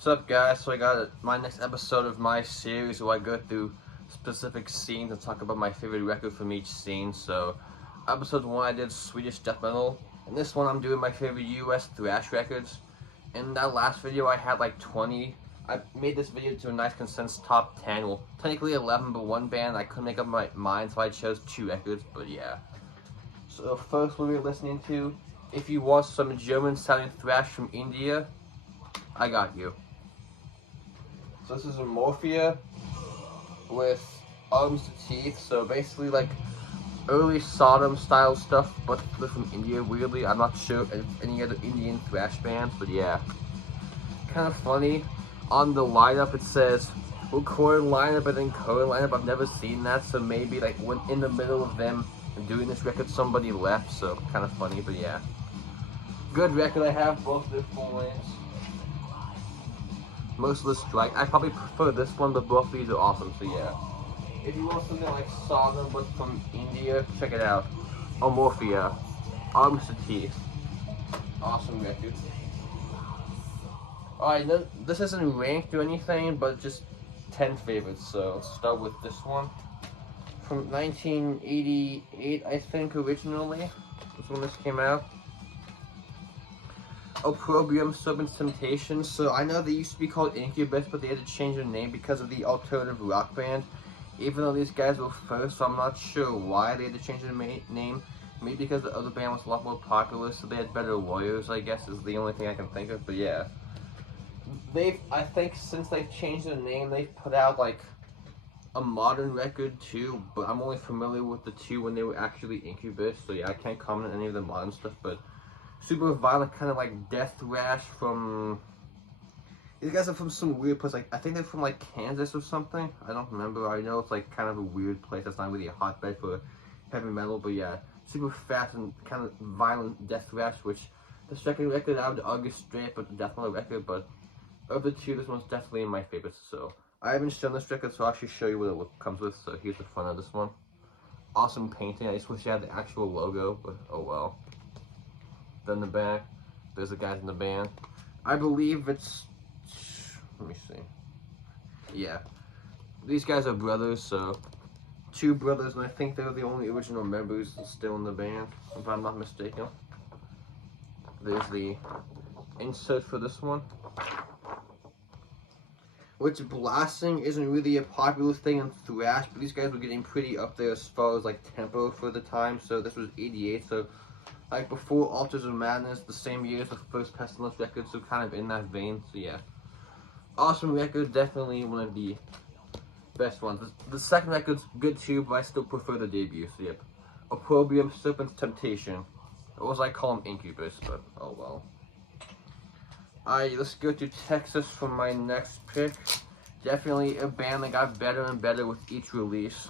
What's up, guys? So I got my next episode of my series where I go through specific scenes and talk about my favorite record from each scene. So episode 1 I did Swedish death metal, and this one I'm doing my favorite US thrash records. In that last video I had like 20. I made this video to a nice consensus top 10. Well, technically 11, but one band I couldn't make up my mind, so I chose 2 records, but yeah. So first what we're listening to, if you want some German sounding thrash from India, I got you. So this is a Morphia with Arms to Teeth, so basically like early Sodom style stuff, but they're from India weirdly. I'm not sure if any other Indian thrash bands, but yeah. Kind of funny, on the lineup it says recorded lineup and then current lineup. I've never seen that, so maybe like when in the middle of them doing this record somebody left, so kind of funny, but yeah. Good record. I have both their full names. Most of the strike. I probably prefer this one, but both of these are awesome, so yeah. If you want something like Sodom but from India, check it out. Morphia, Arms to Teeth. Awesome record. Alright, this isn't ranked or anything, but just 10 favorites, so let's start with this one. From 1988, I think, originally. That's when this came out. Opprobrium, Serpent's Temptation. So I know they used to be called Incubus, but they had to change their name because of the alternative rock band. Even though these guys were first, so I'm not sure why they had to change their name. Maybe because the other band was a lot more popular, so they had better lawyers, I guess, is the only thing I can think of, but yeah. I think since they've changed their name, they've put out like a modern record too, but I'm only familiar with the 2 when they were actually Incubus, so yeah, I can't comment on any of the modern stuff, but super violent, kind of like death thrash from... These guys are from some weird place, like, I think they're from like Kansas or something, I don't remember. I know it's like kind of a weird place, that's not really a hotbed for heavy metal, but yeah, super fast and kind of violent death thrash, which the second record I would argue straight but the death metal record, but of the 2, this one's definitely my favorite, so I haven't shown this record, so I'll actually show you what it comes with, so here's the front of this one. Awesome painting, I just wish I had the actual logo, but oh well. Then the back, there's the guys in the band. I believe it's, let me see. Yeah, these guys are brothers, so 2 brothers, and I think they're the only original members still in the band, if I'm not mistaken. There's the insert for this one. Which blasting isn't really a popular thing in thrash, but these guys were getting pretty up there as far as like tempo for the time, so this was 88, so like before Altars of Madness, the same year as the first Pestilence record, so kind of in that vein, so yeah. Awesome record, definitely one of the best ones. The second record's good too, but I still prefer the debut, so yep. Opprobrium, Serpent's Temptation. Or as I call them, Incubus, but oh well. Alright, let's go to Texas for my next pick. Definitely a band that got better and better with each release.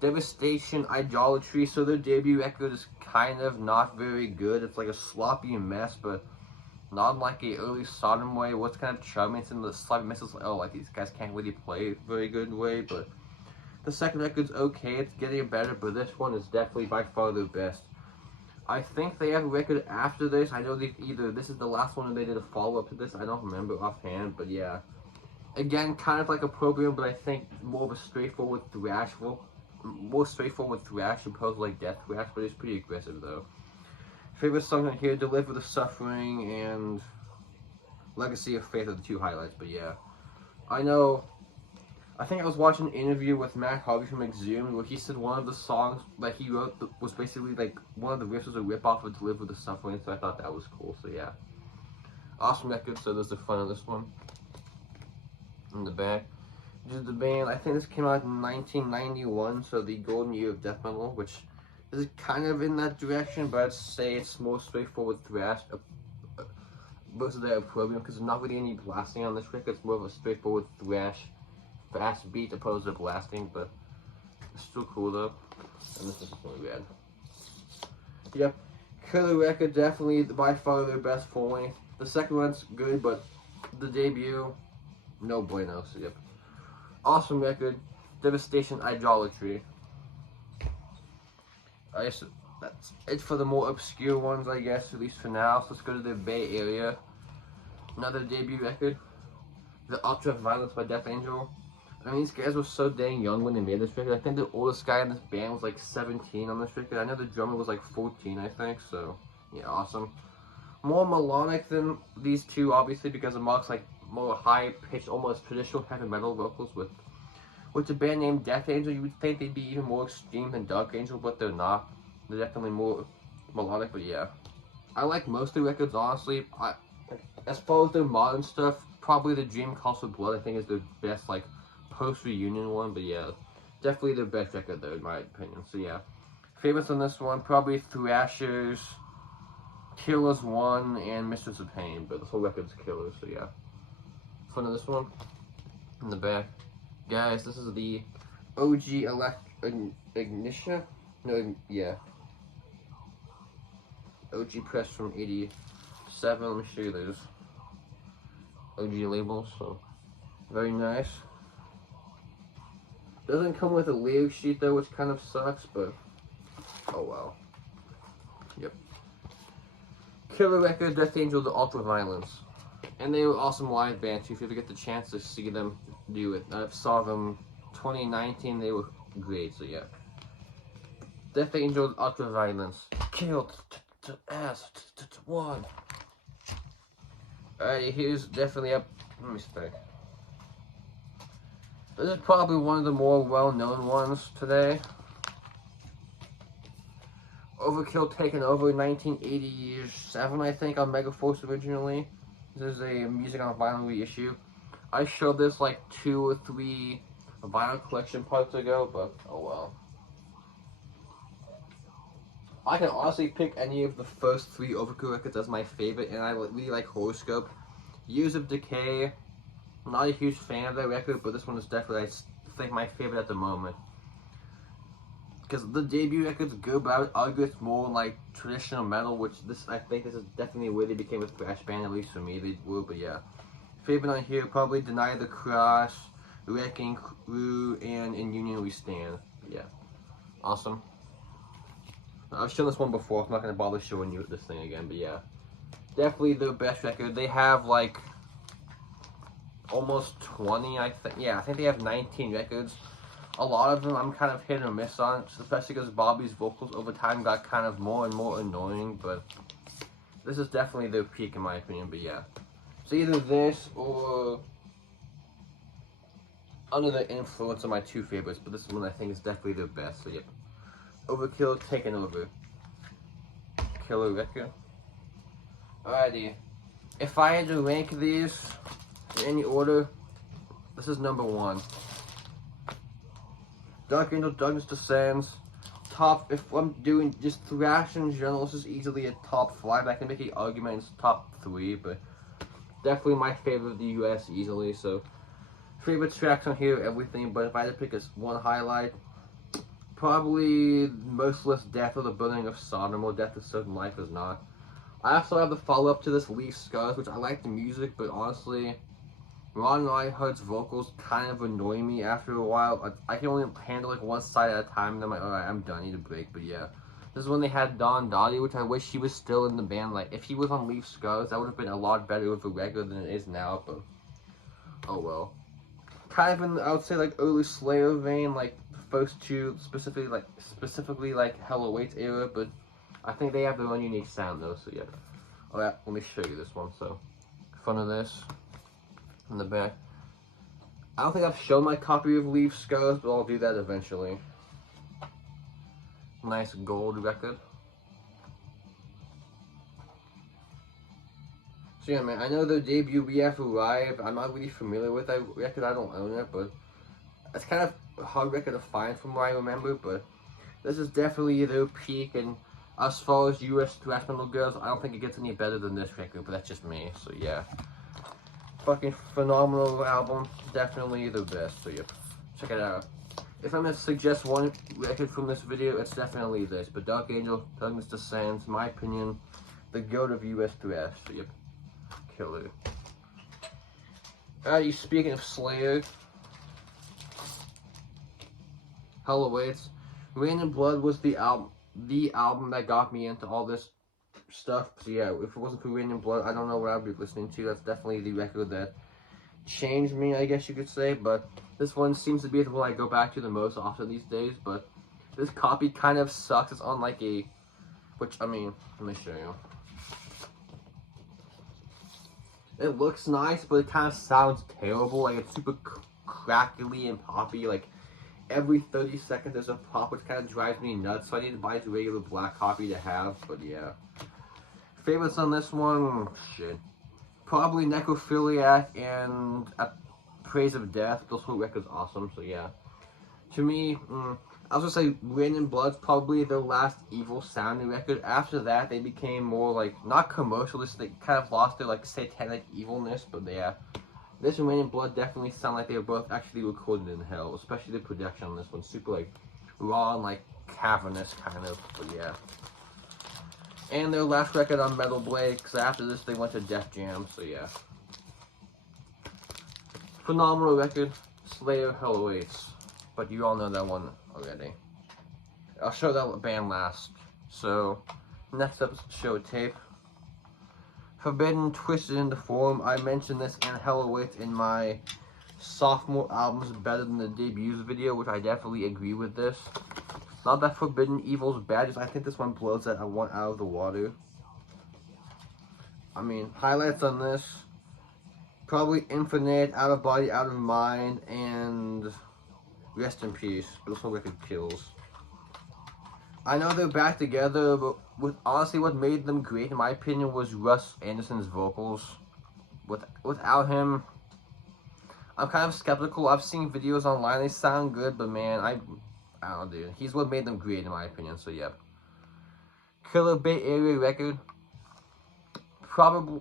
Devastation, Idolatry. So their debut record is kind of not very good. It's like a sloppy mess, but not in like a early Sodom way. What's kind of charming, it's in the sloppy mess is like, oh, like these guys can't really play very good way, but the second record's okay, it's getting better, but this one is definitely by far their best. I think they have a record after this. I know this is the last one and they did a follow-up to this. I don't remember offhand, but yeah. Again, kind of like Opprobrium, but I think more of a straightforward thrash. More straightforward thrash opposed to like death thrash, but it's pretty aggressive though. Favorite songs on here, Deliver the Suffering and Legacy of Faith are the 2 highlights, but yeah. I think I was watching an interview with Matt Harvey from Exhumed where he said one of the songs that he wrote was basically like one of the riffs was a rip-off of Deliver the Suffering, so I thought that was cool, so yeah. Awesome record, so there's the front of this one. In the back. This is the band, I think this came out in 1991, so the golden year of death metal, which is kind of in that direction, but I'd say it's more straightforward thrash versus the Opprobrium, because there's not really any blasting on this record. It's more of a straightforward thrash, fast beat opposed to blasting, but it's still cool though. And this is really bad. Yep, killer record, definitely by far their best full length. The second one's good, but the debut, no bueno, so yep. Awesome record, Devastation, Idolatry. I guess that's it for the more obscure ones, I guess, at least for now. So let's go to the Bay Area. Another debut record, The Ultra Violence by Death Angel. I mean, these guys were so dang young when they made this record. I think the oldest guy in this band was like 17 on this record. I know the drummer was like 14, I think, so yeah, awesome. More melodic than these two, obviously, because it marks like more high-pitched, almost traditional heavy metal vocals with the band named Death Angel. You would think they'd be even more extreme than Dark Angel, but they're not. They're definitely more melodic, but yeah. I like most of the records, honestly. As far as their modern stuff, probably the Dream Calls for Blood, I think, is the best, like, post-reunion one, but yeah. Definitely their best record, though, in my opinion, so yeah. Favorites on this one, probably Thrashers, Killers 1, and Mistress of Pain, but this whole record's Killers, so yeah. Front of this one, in the back. Guys, this is the OG Ignition? No, yeah. OG press from 87. Let me show you those OG labels, so very nice. Doesn't come with a lyric sheet though, which kind of sucks, but oh well. Yep. Killer record, Death Angel, The Ultra Violence. And they were awesome live band too, if you ever get the chance to see them do it. I saw them 2019, they were great, so yeah. Death Angel, Ultra Violence. Killed ass 1. Alright, here's definitely up. Let me see. This is probably one of the more well-known ones today. Overkill taken over in 1987, I think, on Megaforce originally. This is a music on vinyl reissue. I showed this like 2 or 3 vinyl collection parts ago, but oh well. I can honestly pick any of the first 3 Overkill records as my favorite, and I really like Horoscope. Years of Decay, I'm not a huge fan of that record, but this one is definitely, I think, my favorite at the moment. Because the debut records go, but I would argue it's more like traditional metal, which I think this is definitely where they became a thrash band, at least for me they were, but yeah. Favorite on here, probably Deny the Cross, Wrecking Crew, and In Union We Stand. Yeah. Awesome. I've shown this one before, I'm not going to bother showing you this thing again, but yeah. Definitely the best record. They have like almost 20, I think. Yeah, I think they have 19 records. A lot of them I'm kind of hit or miss on, especially because Bobby's vocals over time got kind of more and more annoying, but this is definitely their peak in my opinion, but yeah. So either this or under the influence of my 2 favorites, but this one I think is definitely their best, so yep. Overkill, Taken Over. Killer record. Alrighty. If I had to rank these in any order, this is number 1. Dark Angel, Darkness Descends. Top, if I'm doing just thrash in general, this is easily a top 5. I can make an argument it's top 3, but definitely my favorite of the US easily, so favorite tracks on here, everything, but if I had to pick one highlight, probably Merciless Death or The Burning of Sodom, or Death of Certain Life is Not. I also have the follow-up to this, Leaf Scars, which I like the music, but honestly, Ron Reinhardt's vocals kind of annoy me after a while. I can only handle like one side at a time, and I'm like, alright, I'm done, I need a break, but yeah. This is when they had Don Dottie, which I wish he was still in the band. Like, if he was on Leaf Scars, that would have been a lot better of a record than it is now, but oh well. Kind of in, I would say, like, early Slayer vein, like, the first 2, specifically like Hell Awaits era, but I think they have their own unique sound, though, so yeah. Alright, let me show you this one, so, front of this. In the back. I don't think I've shown my copy of Leaf Scars, but I'll do that eventually. Nice gold record. So yeah, man, I know their debut, We Have Arrived. I'm not really familiar with that record, I don't own it, but it's kind of a hard record to find from what I remember, but this is definitely their peak, and as far as US thrash metal goes, I don't think it gets any better than this record, but that's just me, so yeah. Fucking phenomenal album, definitely the best, so yep, check it out. If I'm gonna suggest one record from this video, it's definitely this, but Dark Angel, Darkness Descends, in my opinion, the goat of US thrash, so yep, killer. Alright, speaking of Slayer, Hell Awaits, Rain and Blood was the album that got me into all this stuff. So yeah, if it wasn't for Raining Blood, I don't know what I'd be listening to. That's definitely the record that changed me, I guess you could say. But this one seems to be the one I go back to the most often these days. But this copy kind of sucks. It's on like a, which I mean, let me show you. It looks nice, but it kind of sounds terrible. Like it's super crackly and poppy. Like every 30 seconds there's a pop, which kind of drives me nuts. So I need to buy the regular black copy to have. But yeah, favorites on this one, shit. Probably Necrophiliac and Praise of Death. Those whole records awesome. So yeah, to me, I was gonna say Rain and Blood's probably their last evil sounding record. After that, they became more like, not commercialist, they kind of lost their like satanic evilness, but yeah. This and Rain and Blood definitely sound like they were both actually recorded in hell, especially the production on this one. Super like raw and like cavernous kind of, but yeah. And their last record on Metal Blade, because after this they went to Def Jam, so yeah. Phenomenal record, Slayer Hell Awaits. But you all know that one already. I'll show that band last. So, next up is show tape. Forbidden Twisted into Form. I mentioned this and Hell Awaits in my sophomore albums better than the debuts video, which I definitely agree with this. Not that Forbidden Evil's bad, just I think this one blows that one out of the water. I mean, highlights on this. Probably Infinite, Out of Body, Out of Mind, and Rest in Peace. This whole record kills. I know they're back together, but honestly what made them great in my opinion was Russ Anderson's vocals. Without him, I'm kind of skeptical. I've seen videos online, they sound good, but man, I don't know, dude. He's what made them great in my opinion, so yeah. Killer Bay Area record. Probably,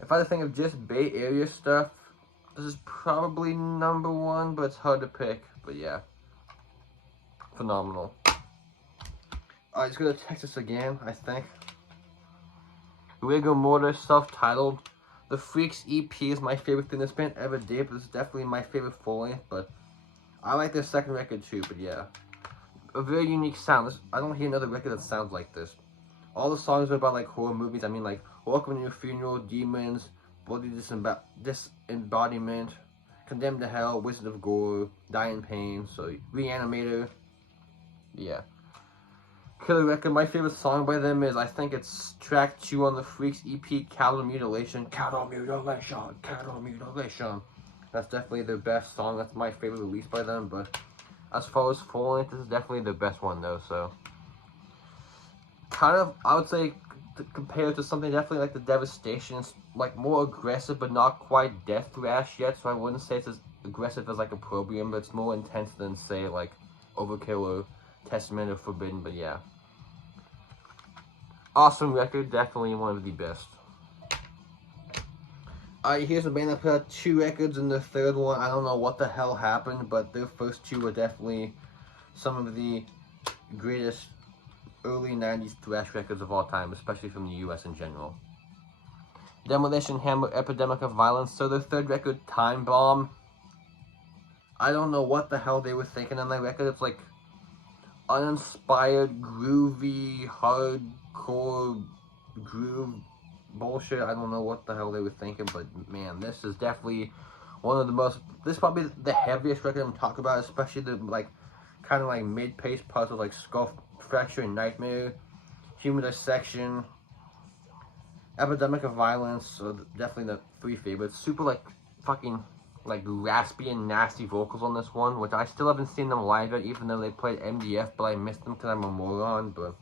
if I had to think of just Bay Area stuff, this is probably #1, but it's hard to pick. But yeah, phenomenal. Alright, let's go to Texas again, I think. Rigor Mortis, self-titled. The Freaks EP is my favorite thing this band ever did, but this is definitely my favorite full-length, but I like their second record too, but yeah. A very unique sound. I don't hear another record that sounds like this. All the songs are about like horror movies. I mean like Welcome to Your Funeral, Demons, Bloody Disembodiment, Condemned to Hell, Wizard of Gore, Die in Pain, so Reanimator. Yeah. Killer record. My favorite song by them is, I think it's track 2 on the Freaks EP, Cattle Mutilation. Cattle Mutilation, Cattle Mutilation. That's definitely their best song. That's my favorite release by them, but as far as full length, this is definitely the best one though, so. Kind of, I would say, compared to something definitely like the Devastation, it's like more aggressive, but not quite death thrash yet, so I wouldn't say it's as aggressive as like Opprobrium, but it's more intense than say like Overkill or Testament or Forbidden, but yeah. Awesome record, definitely one of the best. Alright, here's a band that put out 2 records, and the third one, I don't know what the hell happened, but their first 2 were definitely some of the greatest early 90s thrash records of all time, especially from the US in general. Demolition Hammer, Epidemic of Violence. So their third record, Time Bomb. I don't know what the hell they were thinking on that record. It's like uninspired, groovy, hardcore groove bullshit. I don't know what the hell they were thinking, but man, this is definitely one of the most, this is probably the heaviest record I'm talking about, especially the like kind of like mid-paced puzzle like Skull Fracture and Nightmare, Human Dissection, Epidemic of Violence. So definitely the 3 favorites. Super like fucking like raspy and nasty vocals on this one, which I still haven't seen them live yet, even though they played MDF, but I missed them because I'm a moron, but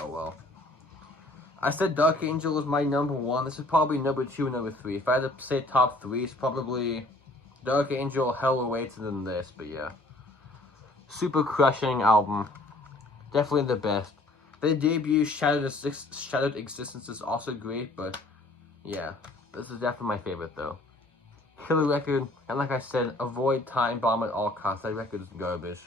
oh well. I said Dark Angel is my #1. This is probably #2 and #3. If I had to say top 3, it's probably Dark Angel, Hell Awaits, and then this, but yeah. Super crushing album. Definitely the best. Their debut, Shattered Existence, is also great, but yeah. This is definitely my favorite though. Killer record, and like I said, avoid Time Bomb at all costs. That record is garbage.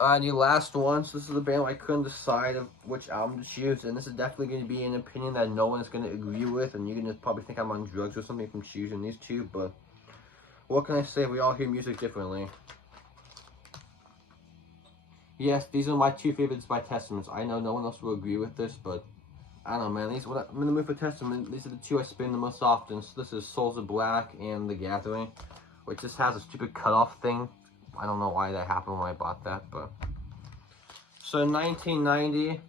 And your last one, so this is a band I couldn't decide of which album to choose, and this is definitely going to be an opinion that no one is going to agree with, and you're going to probably think I'm on drugs or something from choosing these 2, but what can I say, we all hear music differently. Yes, these are my two favorites by Testaments. I know no one else will agree with this, but I don't know, man. These, when I'm in the mood for Testament, these are the two I spin the most often. So this is Souls of Black and The Gathering, which just has a stupid cutoff thing. I don't know why that happened when I bought that, but... So in 1990,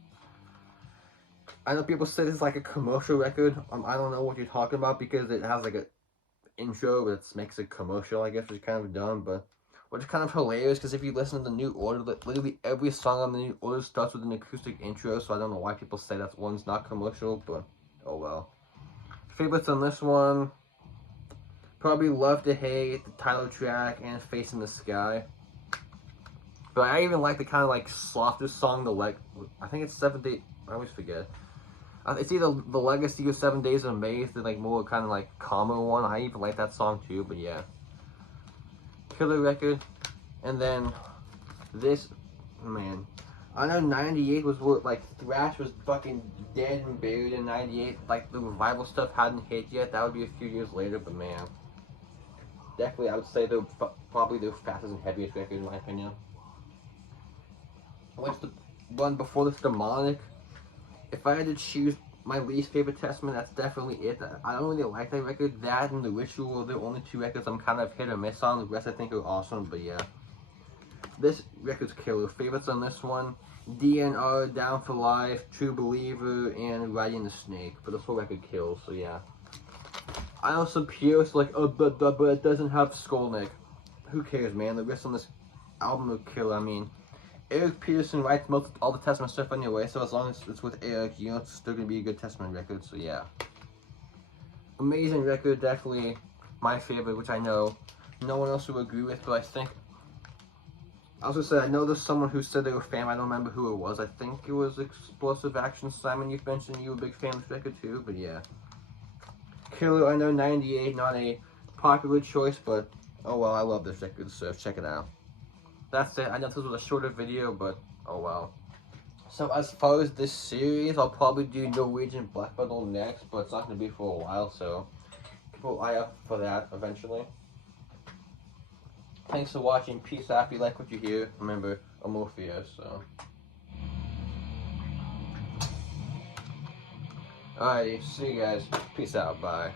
I know people say this is like a commercial record. I don't know what you're talking about because it has like a intro that makes it commercial, I guess, which is kind of dumb, but... Which is kind of hilarious because if you listen to the New Order, literally every song on the New Order starts with an acoustic intro, so I don't know why people say that one's not commercial, but oh well. Favorites on this one, probably Love to Hate, the title track, and Face in the Sky. But I even like the kind of like softer song, I think it's 7 Days, I always forget. It's either The Legacy or 7 Days of May, the like more kind of like calmer one. I even like that song too, but yeah. Killer record. And then this, man, I know 98 was what, like, Thrash was fucking dead and buried in 98. Like, the revival stuff hadn't hit yet. That would be a few years later, but man, definitely I would say they're probably their fastest and heaviest record in my opinion. What's the one before this, Demonic? If I had to choose my least favorite Testament, that's definitely it. I don't really like that record. That and The Ritual are the only two records I'm kind of hit or miss on. The rest I think are awesome, but yeah. This record's killer. Favorites on this one, DNR, Down for Life, True Believer, and Riding the Snake. But this whole record kills, so yeah. I know some purists like, oh, but it doesn't have Skolnick. Who cares, man? The rest on this album are killer. I mean, Eric Peterson writes all the Testament stuff anyway, so as long as it's with Eric, you know, it's still gonna be a good Testament record, so yeah. Amazing record, definitely my favorite, which I know no one else will agree with, but I think, I was gonna say, I know there's someone who said they were a fan, I don't remember who it was. I think it was Explosive Action. Simon, you've mentioned you were a big fan of this record too, but yeah. Killer, I know 98, not a popular choice, but oh well, I love this record, so check it out. That's it. I know this was a shorter video, but oh well. So as far as this series, I'll probably do Norwegian Black Metal next, but it's not going to be for a while, so keep an eye out for that eventually. Thanks for watching. Peace out. If you like what you hear, remember, Amorphia, so. Alrighty, see you guys. Peace out. Bye.